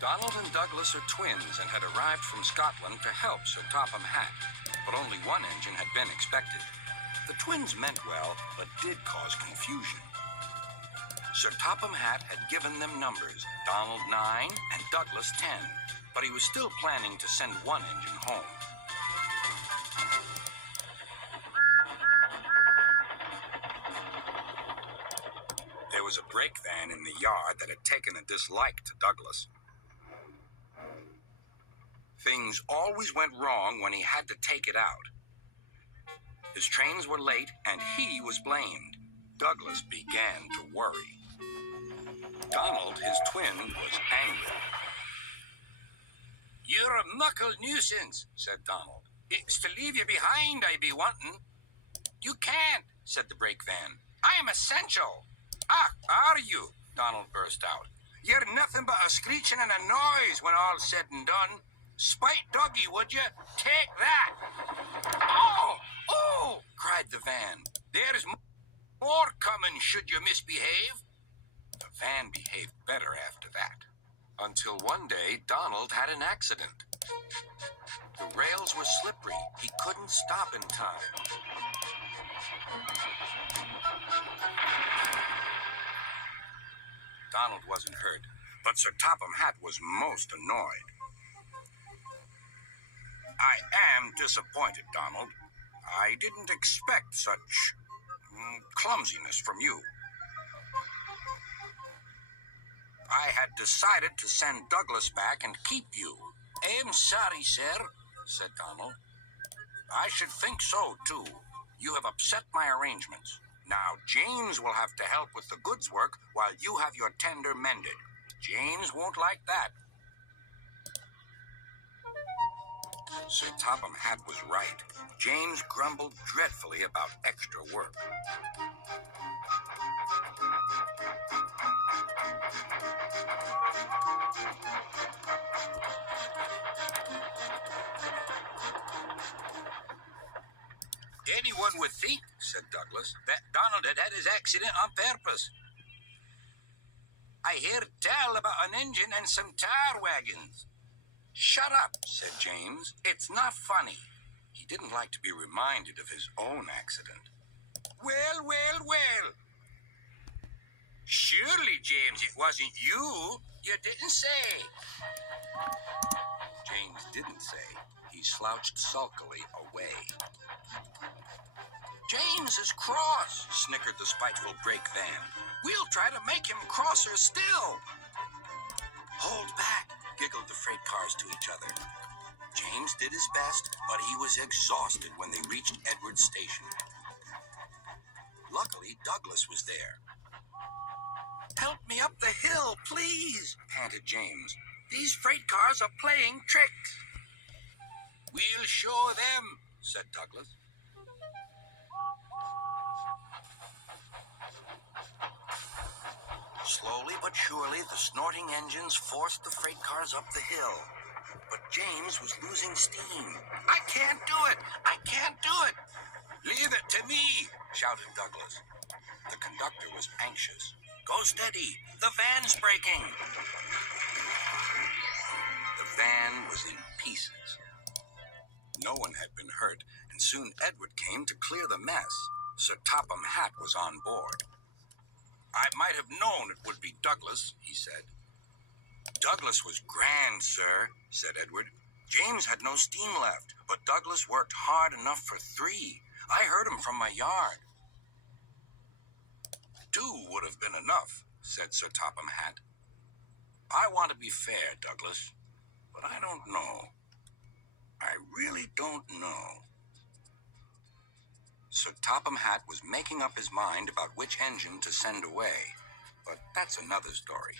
Donald and Douglas are twins and had arrived from Scotland to help Sir Topham Hatt, but only one engine had been expected. The twins meant well, but did cause confusion. Sir Topham Hatt had given them numbers, Donald 9 and Douglas 10, but he was still planning to send one engine home. There was a brake van in the yard that had taken a dislike to Douglas. Things always went wrong when he had to take it out. His trains were late, and he was blamed. Douglas began to worry. Donald, his twin, was angry. "You're a muckle nuisance," said Donald. "It's to leave you behind I be wanting." "You can't," said the brake van. "I am essential." "Ah, are you?" Donald burst out. "You're nothing but a screeching and a noise when all's said and done. Spite doggy, would you? Take that!" "Oh! Oh!" cried the van. "There's more coming should you misbehave." The van behaved better after that. Until one day, Donald had an accident. The rails were slippery. He couldn't stop in time. Donald wasn't hurt, but Sir Topham Hatt was most annoyed. "I am disappointed, Donald. I didn't expect such clumsiness from you. I had decided to send Douglas back and keep you." "I'm sorry, sir," said Donald. "I should think so, too. You have upset my arrangements. Now, James will have to help with the goods work while you have your tender mended. James won't like that." Sir Topham Hatt was right. James grumbled dreadfully about extra work. "Anyone would think," said Douglas, "that Donald had had his accident on purpose. I hear tell about an engine and some tar wagons." "Shut up," said James. "It's not funny." He didn't like to be reminded of his own accident. "Well, well, well. Surely, James, it wasn't you. You didn't say." James didn't say. He slouched sulkily away. "James is cross," snickered the spiteful brake van. "We'll try to make him crosser still." "Hold back," giggled the freight cars to each other. James did his best, but he was exhausted when they reached Edward's station. Luckily, Douglas was there. "Help me up the hill, please," panted James. "These freight cars are playing tricks." "We'll show them," said Douglas. Slowly but surely, the snorting engines forced the freight cars up the hill. But James was losing steam. "I can't do it! I can't do it!" "Leave it to me!" shouted Douglas. The conductor was anxious. "Go steady! The van's breaking!" The van was in pieces. No one had been hurt, and soon Edward came to clear the mess. Sir Topham Hatt was on board. "I might have known it would be Douglas," he said. "Douglas was grand, sir," said Edward. "James had no steam left, but Douglas worked hard enough for 3. I heard him from my yard." 2 would have been enough, said Sir Topham Hatt. "I want to be fair, Douglas, but I don't know. I really don't know." Sir Topham Hatt was making up his mind about which engine to send away, but that's another story.